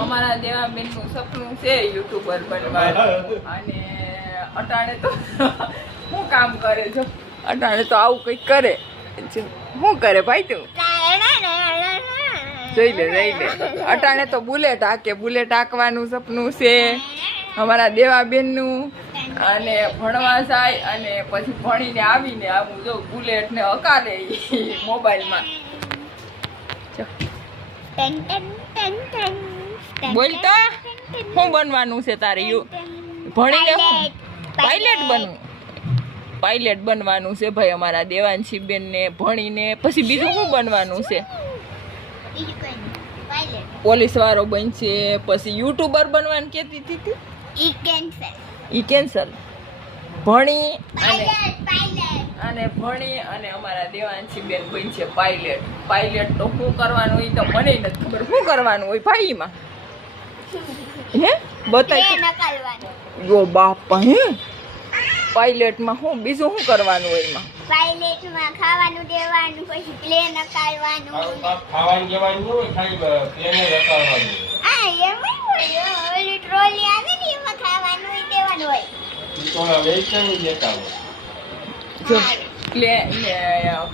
અમારા દેવાબેનનું સપનું છે યુટ્યુબર બનવાનું અને અટાણે તો શું કામ કરે છો? અટાણે તો આવું કંઈક કરે. શું કરે ભાઈ તું? જોઈ લે અટાણે તો બુલેટ હાકે. બુલેટ હાંકવાનું સપનું છે અમારા દેવાબેનનું. અને ભણવા જાય અને પછી ભણીને આવીને આવું જો બુલેટ ને હકારે મોબાઈલમાં. બોલતા શું બનવાનું છે તારે? ભણીને પાયલટ બનવું. પાયલટ બનવાનું છે ભાઈ અમારા દેવાંશી બેન ને. ભણીને પછી બીજું શું બનવાનું છે? પોલીસ વાળો બનશે. પછી યુટ્યુબર બનવાનું કેતી હતી. ઈ કેન્સલ. ભણી અને ભણી અને અમારા દેવાંશી બેન બનશે પાયલટ. પાયલટ તો શું કરવાનું હોય તો મને નથી ખબર. શું કરવાનું હોય ભાઈમાં? હે બતાય જો બાપા. હે પાયલટમાં શું બીજું શું કરવાનું હોય? એમાં પાયલટમાં ખાવાનું દેવાનું, પછી પ્લેન અકાળવાનું. ખાવાનું દેવાનું હોય, ખાલી પ્લેન અકાળવાનું. આ એમ હોય. ઓલી ટ્રોલી આવે ને એમાં ખાવાનું દેવાનું હોય. તો વેચવાનું દેતા હોય. જો પ્લેન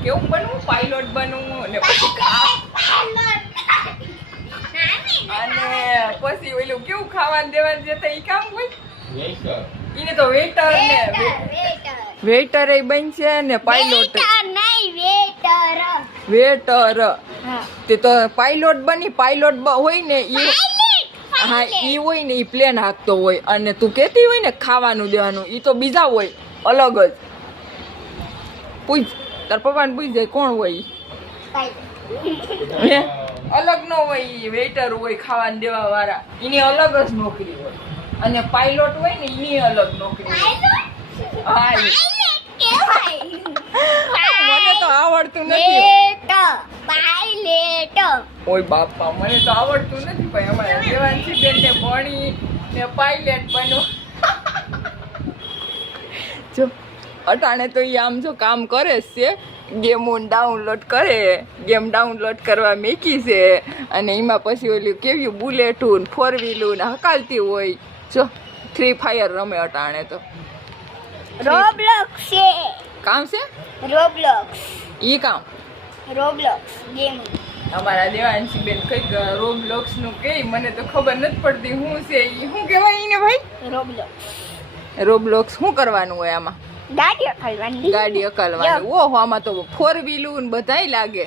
કેવું બનવું? પાયલોટ બનવું અને પછી અને પછી ઓલું કેવું ખાવાનું દેવાનું જતા એ કામ હોય. એને તો વેટર ને વેટર એ બનશે ને પાયલોટ વેટર. તે તો પાયલોટ બની. પાયલોટ હોય ને એ હા ઈ હોય ને ઈ પ્લેન હાંકતો હોય. અને તું કહેતી હોય ને ખાવાનું દેવાનું, ઈ તો બીજા હોય અલગ જ. પૂછ તાર પપ્પાને પૂછ જાય કોણ હોય. હે અલગ ન હોય. વેટર હોય ખાવાનું દેવા વાળા, એની અલગ જ નોકરી હોય. અને પાયલોટ હોય ને એની અલગ નોકરી હોય. હા મને તો આવડતું નથી. ઓય બાપા મને તો આવડતું નથી ભાઈ. અમારા દેવાંશી બેન ને ભણી ને પાયલટ બનો. જો અટાણે તો એ આમ જો કામ કરે છે. ગેમો ડાઉનલોડ કરે. ગેમ ડાઉનલોડ કરવા મેકી છે. અને એમાં પછી ઓલું કેવું બુલેટું 4-વ્હીલું ને હકાલતી હોય. જો ફ્રી ફાયર રમે અટાણે તો. રોબ્લોક્સ છે. કામ છે રોબ્લોક્સ. ઈ કામ રોબ્લોક્સ ગેમ. અમારા દેવાંશી બેન કઈક રોબ્લોક્સ નું કે મને તો ખબર નથી પડતી શું છે ઈ. શું કહેવાય એને ભાઈ? રોબ્લોક્સ. રોબ્લોક્સ શું કરવાનું હોય આમાં? ગાડી અકલવાની. ગાડી અકલવાની. ઓહો આમાં તો 4-વ્હીલું ને બધાય લાગે.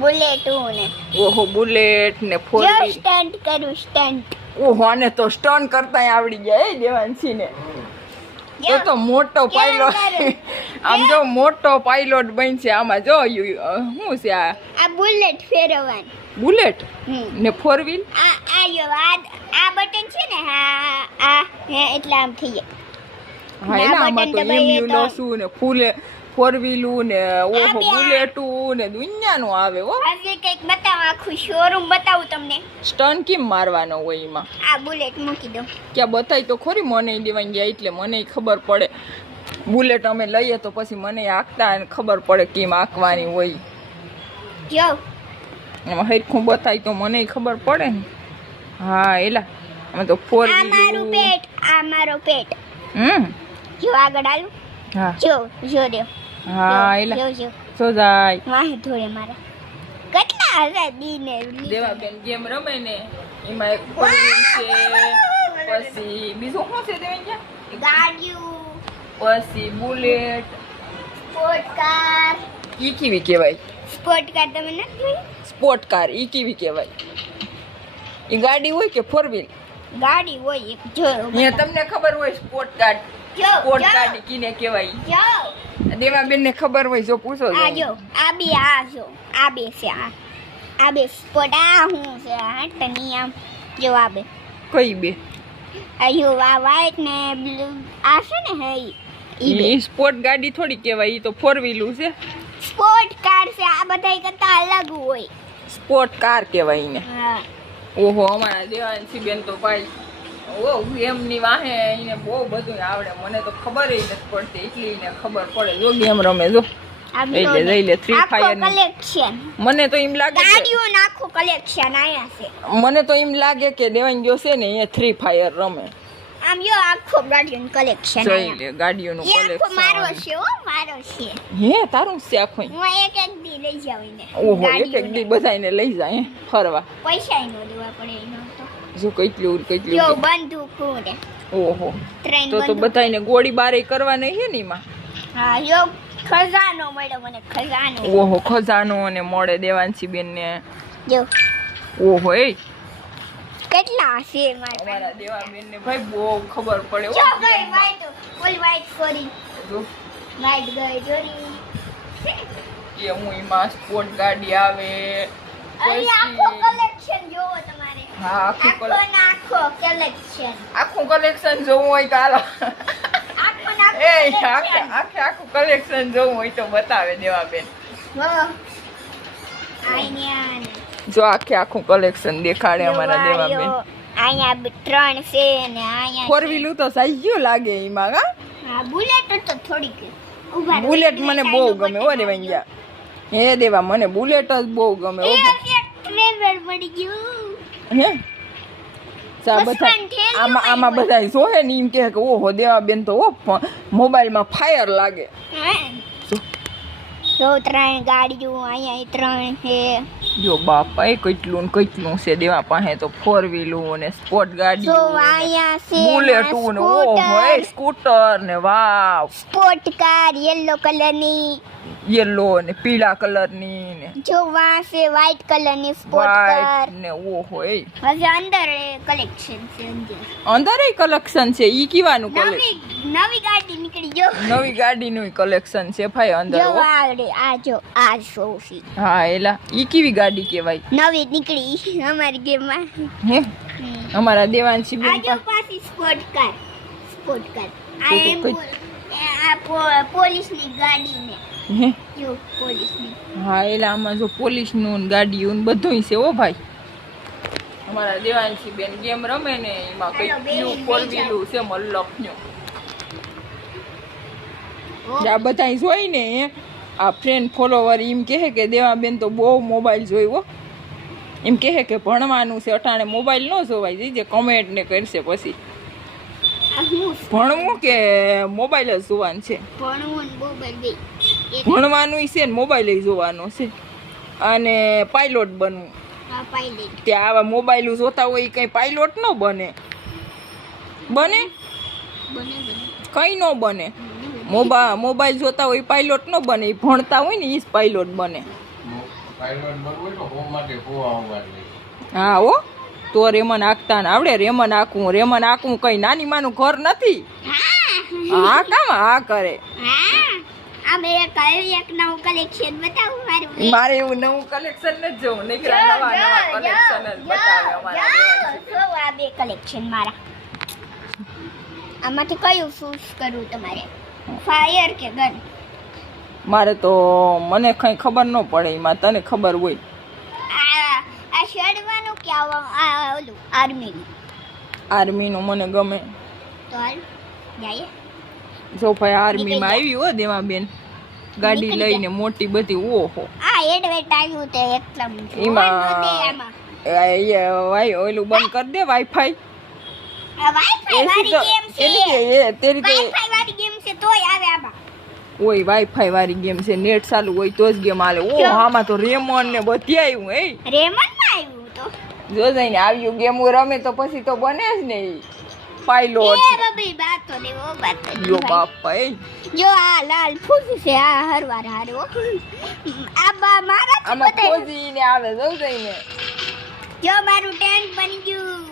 બુલેટ ને. ઓહો બુલેટ ને 4-વ્હીલ. સ્ટન્ટ કરું સ્ટન્ટ. ઓહો આને તો સ્ટન કરતા આવડી ગયા એ દેવાંશી ને. તો મોટો પાયલોટ. આમ જો મોટો પાયલોટ બનશે આમાં. જો શું છે આ બુલેટ ફેરવવાનું. બુલેટ ને 4-વ્હીલ. આ બટન છે ને આ એટલે આમ થઈ જાય. હા એનામાં તો એમયુ લોસું ને 4-વ્હીલું ને ઓહો બુલેટું ને દુનિયાનું આવે. હો આજે કંઈક બતાવ. આખું શોરૂમ બતાવું તમને. સ્ટન કેમ મારવાનો હોય એમાં? આ બુલેટ મૂકી દઉં. ક્યાં બતાય તો ખરી. મને દેવાઈ ગયા એટલે મને ખબર પડે. બુલેટ અમે લઈએ તો પછી મને હાંકતા ખબર પડે કેમ હાંકવાની હોય. જો એમાં હરખું બતાય તો મને ખબર પડે ને. હા એલા અમે તો 4-વ્હીલ. આ મારું પેટ. આ મારો પેટ. જો આગળ આલું. હા જો દે. હા એલા જો સો જાય વાહે થોડે મારા. કેટલા હતા દીને દેવાબેન ગેમ રમે ને એમાં એક 4-વ્હીલ છે. પછી બીજું શું છે દેવાઈ ગાડીઓ. પછી બુલેટ. Sport car. ઈ કેવી કહેવાય? સ્પોર્ટ કાર તમે નથી જોઈ? સ્પોર્ટ કાર ઈ કેવી કહેવાય? ઈ ગાડી હોય કે 4-વ્હીલ? ગાડી હોય એક. જો અહીંયા તમને ખબર હોય સ્પોર્ટ કાર. સ્પોર્ટ ગાડી કીને કહેવાય? જો દેવાબેન ને ખબર હોય જો પૂછો. આ જો આ બે. આ જો આ બે છે. આ બે સ્પોર્ટ. આ હું છે આ તની આમ જો આ બે. કઈ બે? આ જો આ વ્હાઈટ ને બ્લુ. આ છે ને હે ઈ સ્પોર્ટ ગાડી થોડી કહેવાય. ઈ તો 4-વ્હીલું છે. સ્પોર્ટ કાર છે. આ બધાય કરતા અલગ હોય. સ્પોર્ટ કાર કહેવાય એને. હા ઓહો અમારા દેવાંશી બેન તો ભાઈ ઓ ગેમની વાહે એને બહુ બધું આવડે. મને તો ખબર નથી પડતી એટલી એને ખબર પડે. જો ગેમ રમે જો આમ લઈ લે લઈ લે થ્રી ફાયર કલેક્શન મને તો એમ લાગે ગાડીઓ નાખો કલેક્શન આયા છે મને તો એમ લાગે કે દેવાંગ જો છે ને એ થ્રી ફાયર રમે આમ યો આખો ગાડીઓનું કલેક્શન જોઈ આયા લે ગાડીઓનું એ આખો મારો કલેક્શન છે હો મારો છે હે તારું છે આખો હું એક એક દી લઈ જાઉં ને ઓહો એક દી બધાને લઈ જાય હે ફરવા પૈસા નો દેવા પડે એનો તો જો કેટલું યો બંદૂક ને ઓહો ટ્રેન તો બંદૂક બધાને ગોળી બારે કરવા નહીં હે ને એમાં હા યો ખજાનો મળ્યો મને ખજાનો ઓહો ખજાનો ને મળે દેવાંશી બેન ને જો ઓહો એ કેટલા હશે મારા અમારા દેવા બેન ને ભાઈ બહુ ખબર પડે જો ગઈ વાઈટ ફૂલ વાઈટ સોરી જો વાઈટ ગઈ જોરી કે હું એમાં સ્પોર્ટ ગાડી આવે અરે આખો કલેક્શન જોવો તમારે હા આખું આખો કલેક્શન આખું કલેક્શન જોવું હોય તો હાલો આખો એ આખું કલેક્શન જોવું હોય તો બતાવે દેવા બેન જો આખું કલેક્શન દેખાડે અમારા દેવા બેન અહીંયા ત્રણ છે ને અહીંયા ફોર વ્હીલું તો સાઈઝ લાગે એમાં હા બુલેટ તો થોડીક ઉભા બુલેટ મને બહુ ગમે હો દેવાંગિયા હે દેવા મને બુલેટ જ બહુ ગમે હો ટ્રેવલ પડી ગયું હે સા બધા આમાં બધા જોહે ને એમ કહે કે ઓહો દેવા બેન તો મોબાઈલમાં ફાયર લાગે તો ત્રણ ગાડીઓ અહીંયા ત્રણ છે જો બાપા એ કેટલું છે દેવા પાસે તો ફોર વ્હીલું ને સ્પોર્ટ ગાડી જો અહીંયા છે બુલેટ ને ઓહો એ સ્કૂટર ને વાવ સ્પોર્ટ કાર યલો કલરની યેલો ને પીળા કલરની ને જો વાં છે વ્હાઈટ કલરની સ્પોર્ટ કાર વ્હાઈટ ને ઓહો એ હવે અંદર કલેક્શન છે અંદર એ કલેક્શન છે ઈ કીવાનું કલેક્શન નવી ગાડી નીકળી જો નવી ગાડીનું કલેક્શન છે ભાઈ અંદર જો આ જો આ સોફી હા એલા ઈ કેવી ગાડી કહેવાય નવી નીકળી અમારી ગેમમાં હે અમારા દેવાંશી આ બેન જો પાછી સ્પોર્ટ કાર આ એમ આ પોલીસની ગાડી ને હે જો પોલીસની હા એલા આમાં જો પોલીસનું ગાડીયું બધું છે ઓ ભાઈ અમારા દેવાંશી બેન ગેમ રમે ને એમાં કેટલું ફોર વ્હીલું છે મલ્લખનું આ બધા જોઈ ને આ ફ્રેન્ડ ફોલોવર એમ કહે કે દેવા બેન તો બહુ મોબાઈલ જોયો એમ કહે કે ભણવાનું છે અટાણે મોબાઈલ ન જોવાય જે કમેન્ટ ને કરશે પછી ભણવું કે મોબાઈલ જ જોવાનું છે ભણવાનું છે ને મોબાઈલ જોવાનો છે અને પાયલોટ બનવું ત્યાં આવા મોબાઈલ જોતા હોય કઈ પાયલોટ ન બને કઈ ન બને મોબાઈલ જોતા હોય પાયલોટ ન બને ભણતા હોય ને એ જ પાયલોટ બને હા હો તો રેમન આંકતા ને આવડે રેમન આંકવું કઈ નાની માનું ઘર નથી હા કામ હા કરે મારે એવું નવું કલેક્શન ન જોવું નવા કલેક્શન જ બતાવે અમારા બે કલેક્શન મારા આમાંથી કયું ચૂઝ કરવું તમારે ફાયર કે ગન મારે તો મને કઈ ખબર ન પડે એમાં તને ખબર હોય આ શેડવાનું કે આ ઓલું આર્મીનું મને ગમે તો હાલ જાય જો ભાઈ આર્મીમાં આવી હો દેવા બેન ગાડી લઈને મોટી બધી ઓહો આ એડવેટ આવ્યું તે એકદમ એમાં ઓલું બંધ કરી દે વાઈફાઈ વાઈફાઈ વાળી ગેમ છે તોય આવે આમાં ઓય વાઈફાઈ વાળી ગેમ છે નેટ ચાલુ હોય તો જ ગેમ હાલે ઓ આમાં તો રેમન ને બધી આવ્યું રેમન માં આવ્યું તો જો જઈને આવ્યું ગેમ રમે તો પછી તો બને જ ને પાયલોટ જો બાપા જો આ લાલ ફૂઝ છે આ હરવાર હારો આ મારા આમાં ફોજી ને આવે જો જઈને જો મારું ટેન્ક બની ગયું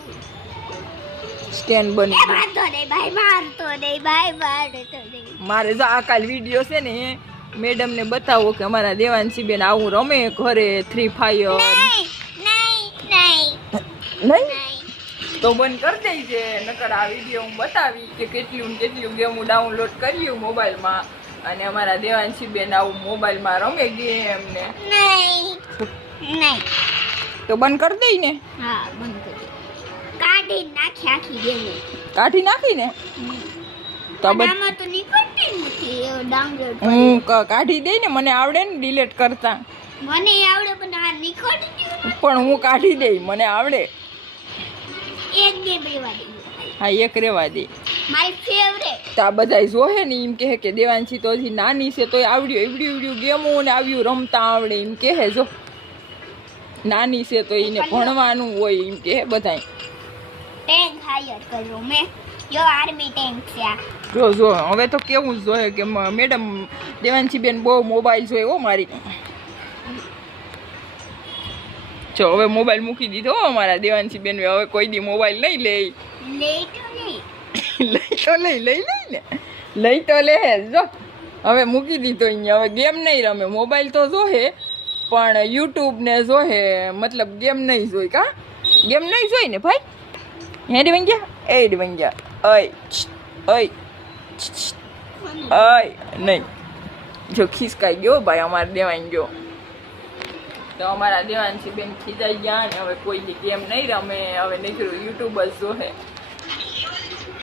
સ્ટેન્ડ બની ગયું મારતો નહીં ભાઈ મારે જો આ કાલ વિડિયો છે ને મેડમ ને બતાવો કે અમારા દેવાંશી બેન આવું રમે ઘરે થ્રી ફાયર નહીં તો બંધ કરી દઈ છે નકર આ વિડીયો હું બતાવી કે કેટલું ગેમ ડાઉનલોડ કર્યું મોબાઈલમાં અને અમારા દેવાંશી બેન આવું મોબાઈલમાં રમે ગેમ ને નહીં તો બંધ કરી દઈ ને હા બંધ કરી કાઢી નાખી આખી ગેમ કાઢી નાખી ને તો આમાં તો નીકળતી નથી ડાઉનલોડ હું કાઢી દઈ ને, મને આવડે ને ડિલીટ કરતા, મને આવડે પણ આ નીકળી ગયું. પણ હું કાઢી દઈ, મને આવડે. એક ગેમ રેવા દે. હા એક રેવા દે. My favourite. તો આ બધા જોહે ને એમ કહે કે દેવાંશી તો હજી નાની છે તોય આવડ્યું એવડ્યું ગેમો ને આવ્યું રમતા આવડે એમ કહે. જો નાની છે તો એને ભણવાનું હોય એમ કહે બધા. ટેન્ક હાયર કરું મેં. યો આર્મી ટેન્ક છે આ. જો હવે તો કેવું જ જોઈએ કે મેડમ દેવાંશી બેન બહુ મોબાઈલ જોઈએ હો મારી. જો હવે મોબાઈલ મૂકી દીધો હો અમારા દેવાંશી બેન. હવે કોઈ દી મોબાઈલ નહીં લે. લઈ તો નહીં. લઈ તો લે. જો હવે મૂકી દીધો અહીંયા. હવે ગેમ નહીં રમે, મોબાઈલ તો જોહે પણ યુટ્યુબ ને જોહે, મતલબ ગેમ નહીં જોઈ. કા ગેમ નહીં જોઈ ને ભાઈ? હે દેવંગ્યા, એ દેવંગ્યા, ઓય ઓય ઓય નહીં. જો ખિસકાઈ ગયો ભાઈ અમારે દેવાઈ ગયો. તો અમારા દેવાંશી બેન ખીજાઈ ગયા ને હવે કોઈ ગેમ નહીં રમે, હવે નીકળ્યું યુટ્યુબ જ જોહે.